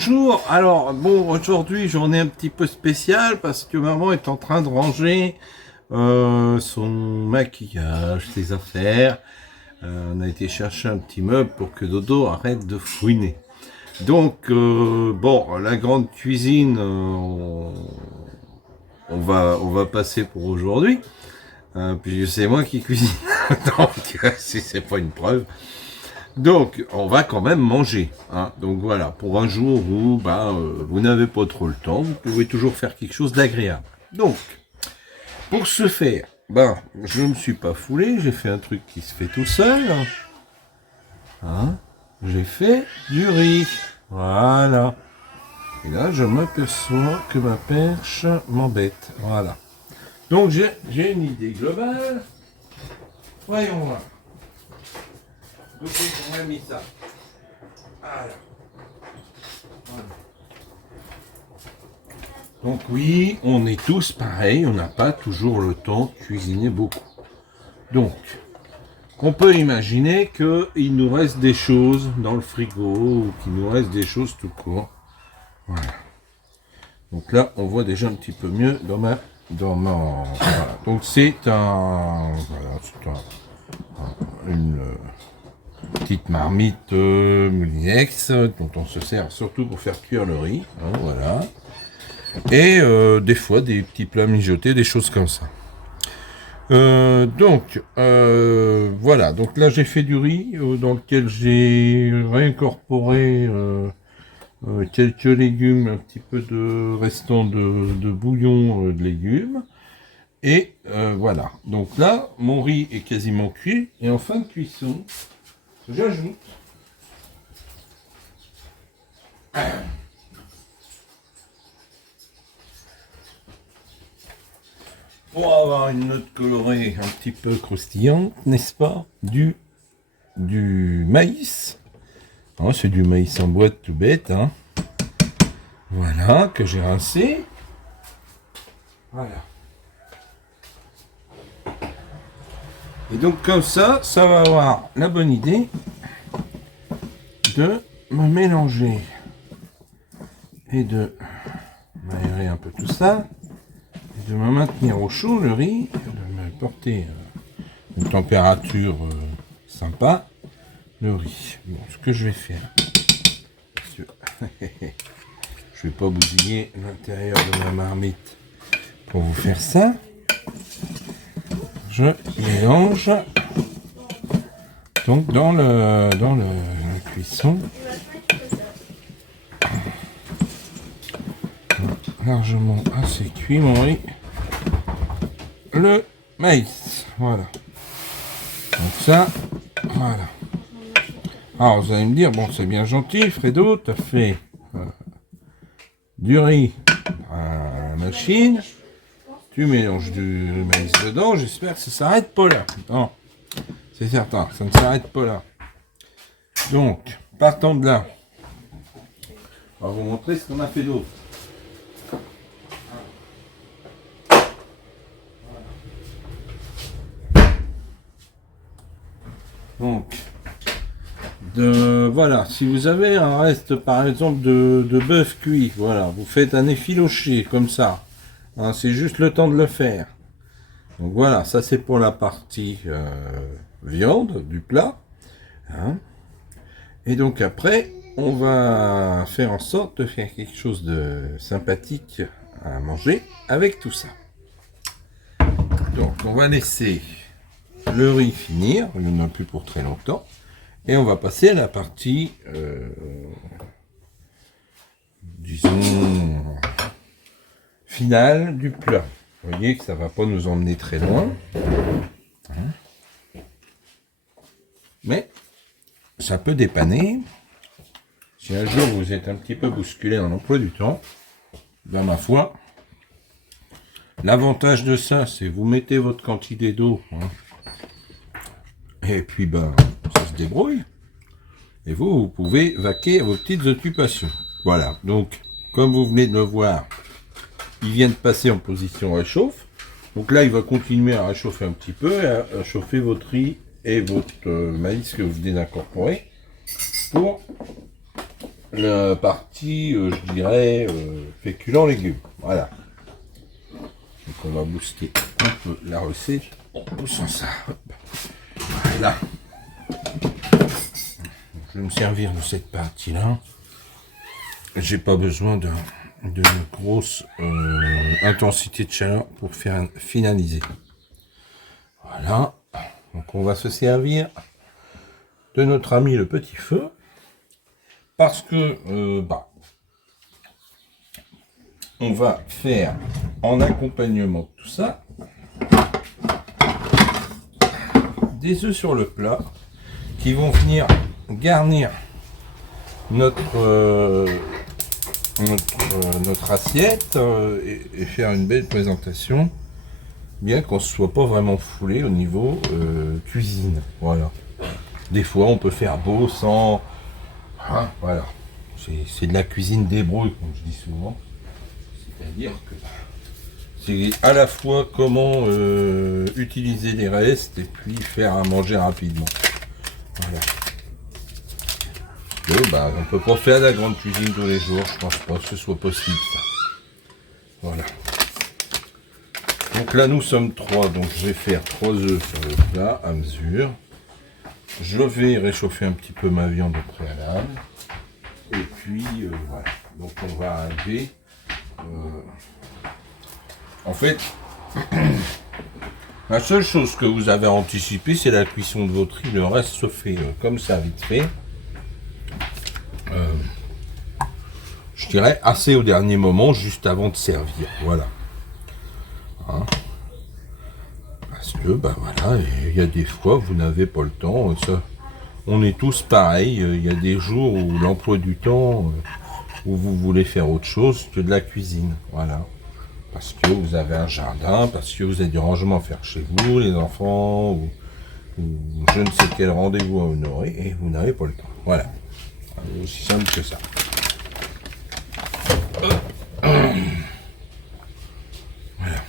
Bonjour, alors bon aujourd'hui journée un petit peu spéciale parce que maman est en train de ranger son maquillage, ses affaires. On a été chercher un petit meuble pour que Dodo arrête de fouiner. Donc bon, la grande cuisine, on va passer pour aujourd'hui. Puis c'est moi qui cuisine, donc si c'est pas une preuve. Donc, on va quand même manger. Hein. Donc voilà, pour un jour où vous n'avez pas trop le temps, vous pouvez toujours faire quelque chose d'agréable. Donc, pour ce faire, je ne me suis pas foulé, j'ai fait un truc qui se fait tout seul. Hein. J'ai fait du riz. Voilà. Et là, je m'aperçois que ma perche m'embête. Voilà. Donc, j'ai une idée globale. Voyons voir. Donc on a mis ça. Voilà. Donc oui, on est tous pareils, on n'a pas toujours le temps de cuisiner beaucoup. Donc, on peut imaginer qu'il nous reste des choses dans le frigo ou qu'il nous reste des choses tout court. Voilà. Donc là, on voit déjà un petit peu mieux voilà. Donc c'est une petite marmite Moulinex dont on se sert surtout pour faire cuire le riz, hein, voilà. Et des fois des petits plats mijotés, des choses comme ça. Voilà, donc là j'ai fait du riz dans lequel j'ai réincorporé quelques légumes, un petit peu de restant de bouillon de légumes. Et voilà, donc là mon riz est quasiment cuit et en fin de cuisson, j'ajoute pour avoir une note colorée un petit peu croustillante, n'est-ce pas, du maïs. Oh, c'est du maïs en boîte tout bête, hein. Voilà, que j'ai rincé. Voilà. Et donc comme ça va avoir la bonne idée de me mélanger et de m'aérer un peu tout ça et de me maintenir au chaud le riz, de me porter une température sympa le riz. Bon, ce que je vais faire, je vais pas bousiller l'intérieur de ma marmite pour vous faire ça. Je mélange donc dans la cuisson largement assez cuit mon riz, le maïs, voilà. Donc ça, voilà. Alors vous allez me dire, bon c'est bien gentil Fredo, tu as fait du riz à la machine, tu mélanges du maïs dedans, j'espère que ça s'arrête pas là. Non, c'est certain, ça ne s'arrête pas là. Donc, partant de là, on va vous montrer ce qu'on a fait d'autre. Donc, voilà, si vous avez un reste par exemple de bœuf cuit, voilà, vous faites un effiloché comme ça, hein, c'est juste le temps de le faire. Donc voilà, ça c'est pour la partie viande du plat, hein. Et donc après, on va faire en sorte de faire quelque chose de sympathique à manger avec tout ça. Donc on va laisser le riz finir, il n'y en a plus pour très longtemps. Et on va passer à la partie, disons, finale du plat. Vous voyez que ça ne va pas nous emmener très loin. Hein. Mais ça peut dépanner. Si un jour vous êtes un petit peu bousculé dans l'emploi du temps, ben ma foi, l'avantage de ça, c'est vous mettez votre quantité d'eau, hein, et puis ça se débrouille. Et vous pouvez vaquer à vos petites occupations. Voilà, donc comme vous venez de le voir, il vient de passer en position réchauffe. Donc là, il va continuer à réchauffer un petit peu, à chauffer votre riz et votre maïs que vous venez d'incorporer pour la partie, je dirais, féculents légumes. Voilà. Donc on va booster un peu la recette en poussant ça. Hop. Voilà. Je vais me servir de cette partie-là. J'ai pas besoin de grosse intensité de chaleur pour faire finaliser. Voilà. Donc on va se servir de notre ami le petit feu. Parce que on va faire en accompagnement de tout ça des œufs sur le plat qui vont venir garnir notre assiette et faire une belle présentation, bien qu'on ne soit pas vraiment foulé au niveau cuisine. Voilà. Des fois on peut faire beau sans... Hein, voilà. C'est de la cuisine débrouille, comme je dis souvent. C'est-à-dire que c'est à la fois comment utiliser les restes et puis faire à manger rapidement. Voilà. On peut pas faire de la grande cuisine tous les jours, je pense pas que ce soit possible ça. Voilà. Donc là nous sommes 3, donc je vais faire 3 œufs sur le plat à mesure. Je vais réchauffer un petit peu ma viande au préalable. Et puis voilà. Donc on va arriver. En fait, la seule chose que vous avez anticipé, c'est la cuisson de votre riz. Le reste se fait comme ça, vite fait. Je dirais assez au dernier moment, juste avant de servir. Voilà. Hein? Parce que, voilà, il y a des fois, vous n'avez pas le temps. Ça, on est tous pareils. Il y a des jours où l'emploi du temps, où vous voulez faire autre chose que de la cuisine. Voilà. Parce que vous avez un jardin, parce que vous avez du rangement à faire chez vous, les enfants, ou je ne sais quel rendez-vous à honorer, et vous n'avez pas le temps. Voilà. C'est aussi simple que ça. Voilà.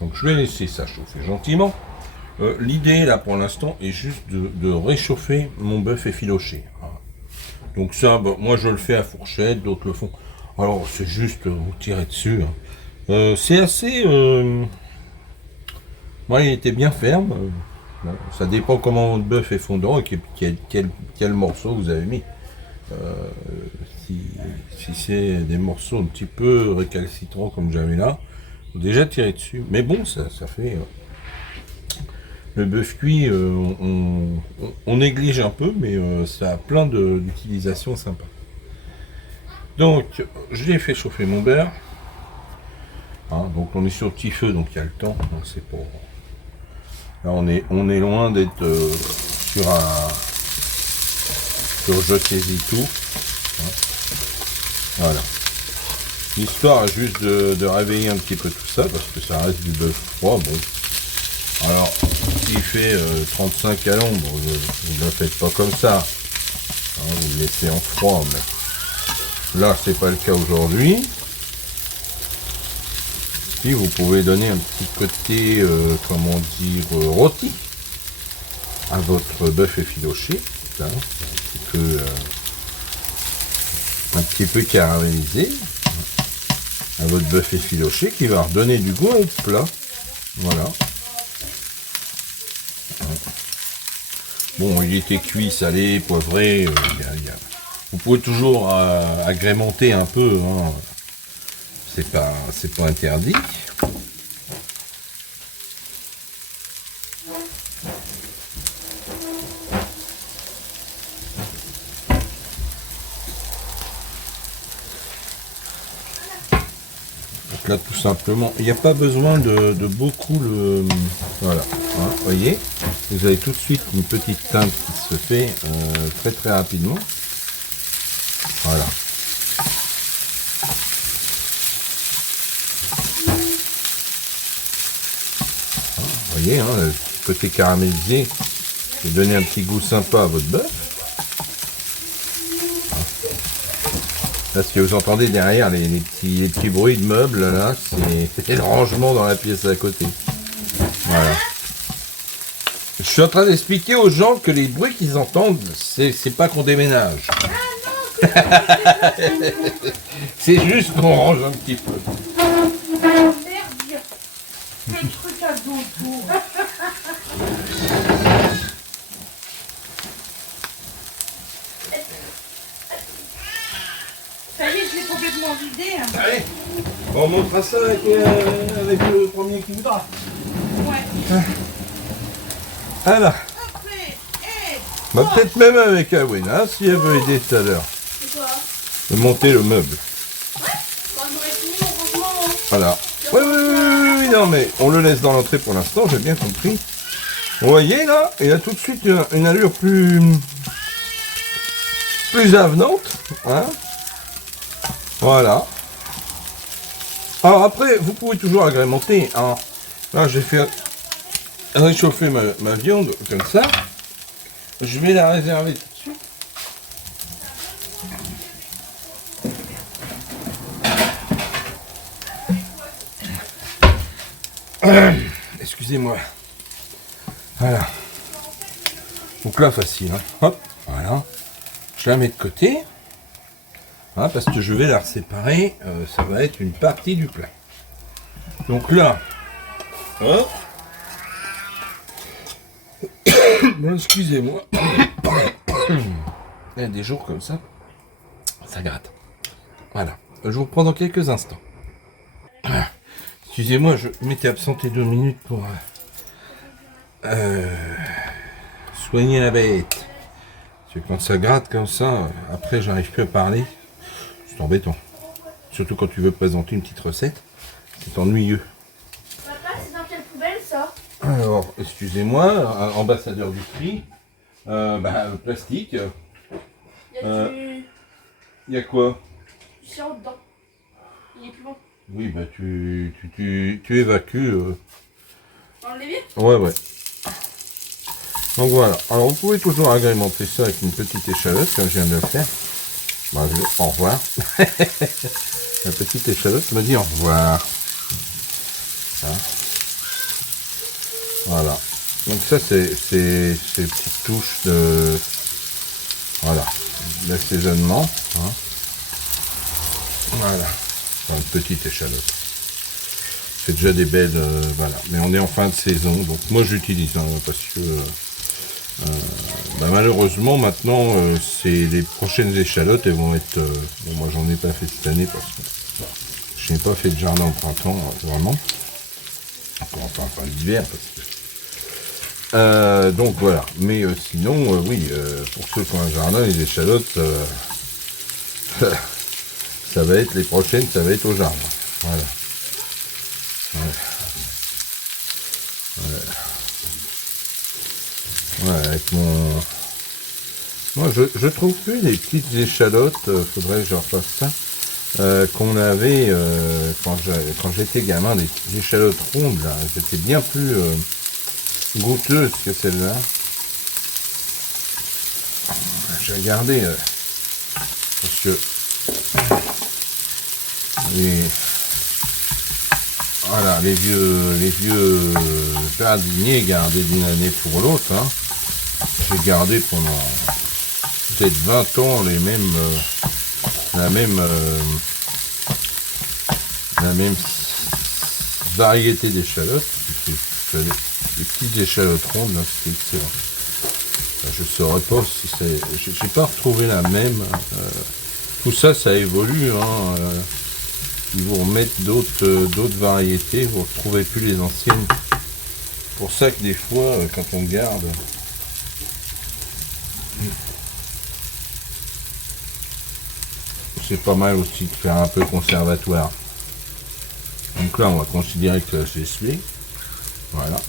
Donc je vais laisser ça chauffer gentiment. L'idée là pour l'instant est juste de réchauffer mon bœuf effiloché. Voilà. Donc ça, moi je le fais à fourchette, d'autres le font. Alors c'est juste vous tirer dessus. Hein. C'est assez... Moi il était bien ferme. Ça dépend comment votre bœuf est fondant et quel morceau vous avez mis. Si c'est des morceaux un petit peu récalcitrants comme j'avais là, faut déjà tirer dessus. Mais bon, ça fait... le bœuf cuit, on néglige un peu, mais ça a plein d'utilisations sympas. Donc, je l'ai fait chauffer mon beurre. Hein, donc on est sur petit feu, donc il y a le temps. Donc c'est pour... Là on est loin d'être sur je saisis tout. Hein. Voilà. L'histoire juste de réveiller un petit peu tout ça, parce que ça reste du bœuf froid. Bon. Alors, s'il fait 35 à l'ombre, vous ne le faites pas comme ça. Hein, vous le laissez en froid, mais là c'est pas le cas aujourd'hui. Puis vous pouvez donner un petit côté, comment dire, rôti à votre bœuf effiloché, là, un petit peu caramélisé à votre bœuf effiloché qui va redonner du goût à votre plat. Voilà. Bon, il était cuit, salé, poivré. Vous pouvez toujours agrémenter un peu. Hein. C'est pas interdit. Donc là, tout simplement, il n'y a pas besoin de beaucoup le... Voilà, hein, voyez, vous avez tout de suite une petite teinte qui se fait très très rapidement. Voilà. Vous voyez, hein, le côté caramélisé, et donner un petit goût sympa à votre bœuf. Là, ce que vous entendez derrière, les petits bruits de meubles, là, c'est le rangement dans la pièce à côté. Voilà. Je suis en train d'expliquer aux gens que les bruits qu'ils entendent, c'est pas qu'on déménage. C'est juste qu'on range un petit peu. Merde, quel truc à dodo. Ça y est, je l'ai complètement vidé. Allez, on montrera ça avec le premier qui voudra. Ouais. Alors, Après, bah, peut-être même avec Awena, si elle veut aider tout à l'heure. c'est quoi? De monter le meuble. Quand j'aurai fini mon rangement. Voilà. Oui, non, mais on le laisse dans l'entrée pour l'instant, j'ai bien compris. Vous voyez là, il a tout de suite une allure plus avenante. Hein, voilà. Alors après, vous pouvez toujours agrémenter. Hein. Là, j'ai fait réchauffer ma viande comme ça. Je vais la réserver tout de suite. Excusez-moi. Voilà. Donc là, facile. Hein. Hop, voilà. Je la mets de côté. Hein, parce que je vais la séparer. Ça va être une partie du plat. Donc là. Hop. Bon, excusez-moi. Il y a des jours comme ça. Ça gratte. Voilà. Je vous reprends dans quelques instants. Excusez-moi, je m'étais absenté 2 minutes pour soigner la bête. Parce que quand ça gratte comme ça, après j'arrive plus à parler. C'est embêtant. Surtout quand tu veux présenter une petite recette. C'est ennuyeux. Papa, c'est dans quelle poubelle ça? Alors, excusez-moi, ambassadeur du tri. Plastique. Il y a du Il y a quoi? sirop dedans. Il est plus bon. Oui, bah tu évacues. Dans le levier? Ouais. Donc voilà. Alors vous pouvez toujours agrémenter ça avec une petite échalote, comme je viens de le faire. Bah, au revoir. La petite échalote me dit au revoir. Hein, voilà. Donc ça c'est ces petites touches de d'assaisonnement. Hein. Voilà. Une petite échalote. C'est déjà des belles, voilà. Mais on est en fin de saison, donc moi j'utilise parce que malheureusement maintenant c'est les prochaines échalotes, elles vont être. Bon, moi j'en ai pas fait cette année parce que je n'ai pas fait de jardin au printemps vraiment. Enfin pas l'hiver parce que. Donc voilà. Mais sinon oui, pour ceux qui ont un jardin, les échalotes. Ça va être les prochaines, ça va être au jardin. Voilà. Ouais, avec mon. Moi, je trouve plus les petites échalotes. Faudrait que je refasse ça. Qu'on avait quand j'étais gamin, des petites échalotes rondes là. Elles étaient bien plus goûteuses que celles-là. J'ai regardé parce que. Voilà, les vieux jardiniers gardaient d'une année pour l'autre. Hein. J'ai gardé pendant peut-être 20 ans la même variété d'échalotes. Les petites échalotes rondes, là, c'était excellent. Je ne saurais pas si c'est. J'ai pas retrouvé la même. Tout ça, ça évolue. Hein. Ils vous remettent d'autres variétés, vous ne retrouvez plus les anciennes. C'est pour ça que des fois, quand on garde, c'est pas mal aussi de faire un peu conservatoire. Donc là, on va considérer que c'est celui. Voilà.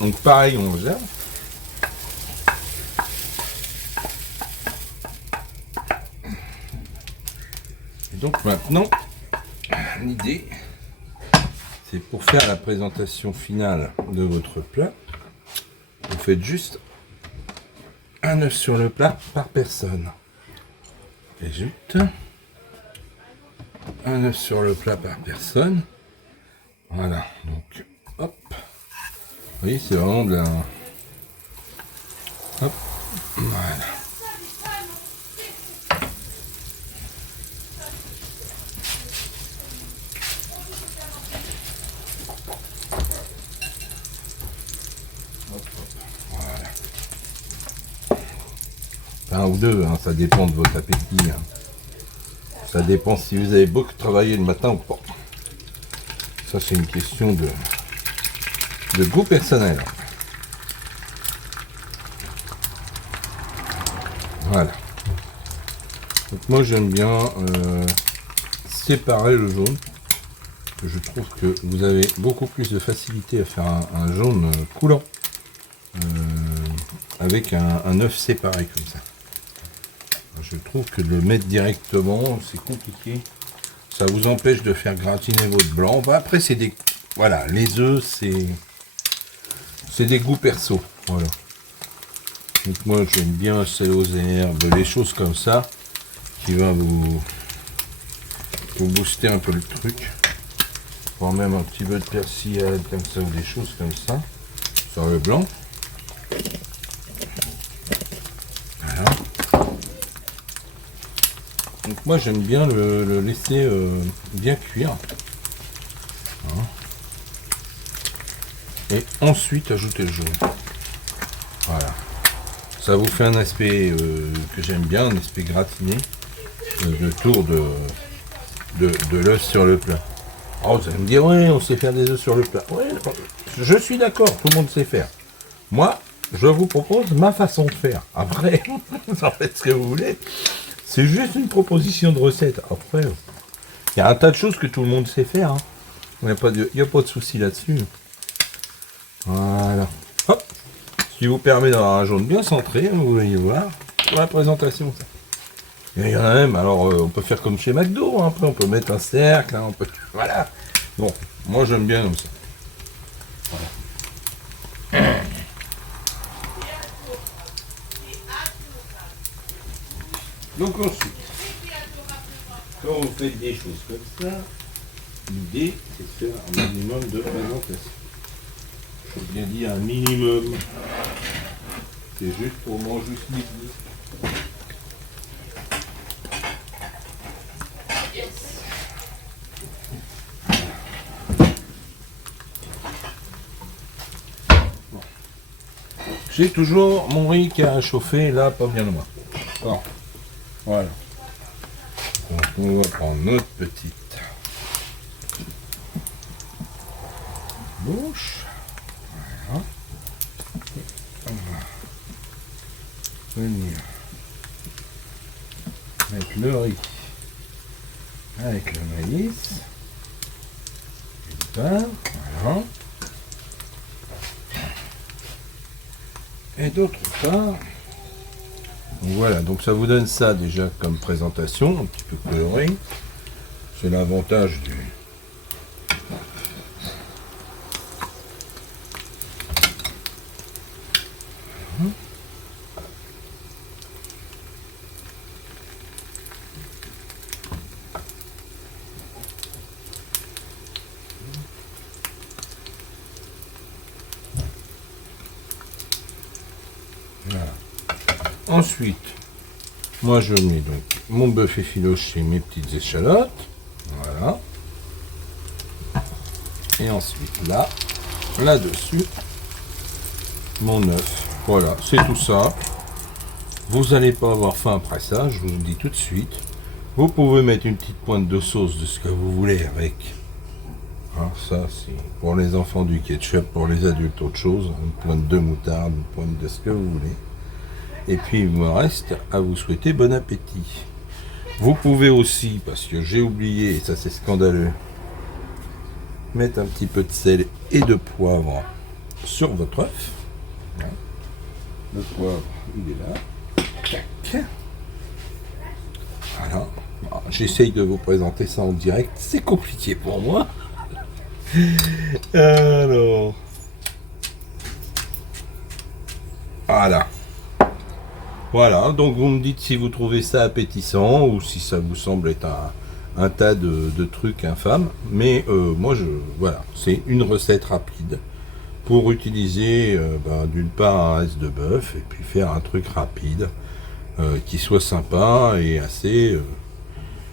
Donc pareil, on réserve. Donc maintenant, l'idée, c'est pour faire la présentation finale de votre plat, vous faites juste un œuf sur le plat par personne. Résulte, un œuf sur le plat par personne. Voilà, donc hop, voyez, c'est vraiment de la... Hop, voilà. Un ou deux, hein, ça dépend de votre appétit. Hein. Ça dépend si vous avez beaucoup travaillé le matin ou pas. Ça, c'est une question de goût personnel. Voilà. Donc moi, j'aime bien séparer le jaune. Je trouve que vous avez beaucoup plus de facilité à faire un jaune coulant avec un œuf séparé comme ça. Je trouve que de le mettre directement, c'est compliqué. Ça vous empêche de faire gratiner votre blanc. Bah, après, c'est des... Voilà, les œufs, c'est des goûts perso. Voilà. Donc moi, j'aime bien sel aux herbes, les choses comme ça, qui va vous booster un peu le truc. Voire même un petit peu de persillade comme ça, ou des choses comme ça, sur le blanc. Voilà. Donc moi j'aime bien le laisser bien cuire. Voilà. Et ensuite ajouter le jaune. Voilà. Ça vous fait un aspect que j'aime bien, un aspect gratiné, le tour de l'œuf sur le plat. Oh, vous allez me dire, ouais, on sait faire des œufs sur le plat. Ouais, je suis d'accord, tout le monde sait faire. Moi, je vous propose ma façon de faire. Après, vous en faites ce que vous voulez. C'est juste une proposition de recette. Après, il y a un tas de choses que tout le monde sait faire. Hein. Il n'y a pas de souci là-dessus. Voilà. Hop. Ce qui vous permet d'avoir un jaune bien centré, vous allez voir, pour la présentation. Ça. Il y en a même, alors on peut faire comme chez McDo, hein. Après on peut mettre un cercle, hein, on peut... Voilà. Bon, moi j'aime bien comme ça. Voilà. Donc ensuite, quand vous faites des choses comme ça, l'idée c'est de faire un minimum de présentation. Je veux bien dire un minimum. C'est juste pour manger ce midi. Bon. J'ai toujours mon riz qui a chauffé là, pas bien loin. Bon. Voilà. Donc on va prendre notre petite bouche. Voilà. On va venir mettre le riz avec le maïs. D'une part, voilà. Et d'autre part, voilà, donc ça vous donne ça déjà comme présentation, un petit peu coloré. C'est l'avantage du... Voilà. Ensuite, moi je mets donc mon bœuf effiloché, mes petites échalotes. Voilà. Et ensuite là-dessus, mon œuf. Voilà, c'est tout ça. Vous n'allez pas avoir faim après ça, je vous le dis tout de suite. Vous pouvez mettre une petite pointe de sauce de ce que vous voulez avec. Hein, ça, c'est pour les enfants du ketchup, pour les adultes autre chose. Une pointe de moutarde, une pointe de ce que vous voulez. Et puis il me reste à vous souhaiter bon appétit. Vous pouvez aussi, parce que j'ai oublié, et ça c'est scandaleux, mettre un petit peu de sel et de poivre sur votre œuf. Le poivre, il est là. Tac. Voilà. J'essaye de vous présenter ça en direct. C'est compliqué pour moi. Alors. Voilà. Voilà, donc vous me dites si vous trouvez ça appétissant ou si ça vous semble être un tas de trucs infâmes. Mais moi, voilà, c'est une recette rapide pour utiliser d'une part un reste de bœuf et puis faire un truc rapide qui soit sympa et assez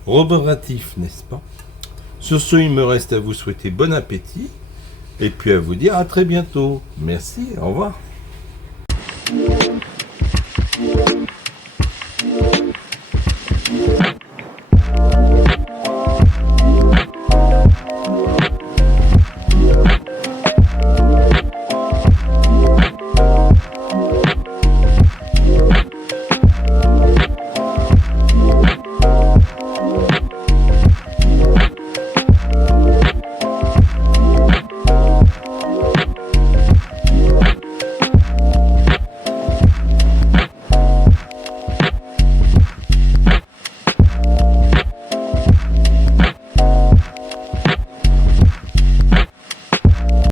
roboratif, n'est-ce pas? Sur ce, il me reste à vous souhaiter bon appétit et puis à vous dire à très bientôt. Merci, au revoir.